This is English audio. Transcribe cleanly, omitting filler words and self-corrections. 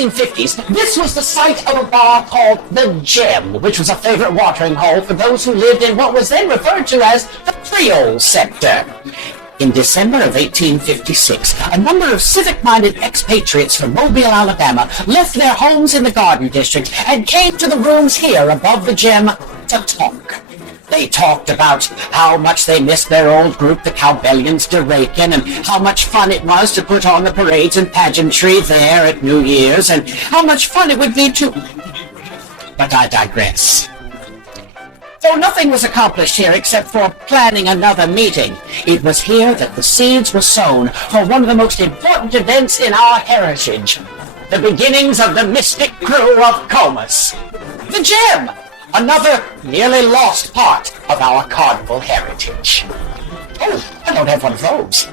1850s, this was the site of a bar called the Gem, which was a favorite watering hole for those who lived in what was then referred to as the Creole sector. In December of 1856, a number of civic-minded expatriates from Mobile, Alabama, left their homes in the Garden District and came to the rooms here above the Gem to talk. They talked about how much they missed their old group, the Cowbellions de Rakin, and how much fun it was to put on the parades and pageantry there at New Year's, and how much fun it would be to... But I digress. Though nothing was accomplished here except for planning another meeting, it was here that the seeds were sown for one of the most important events in our heritage, the beginnings of the mystic crew of Comus. The Gem! Another nearly lost part of our carnival heritage. Oh, I don't have one of those.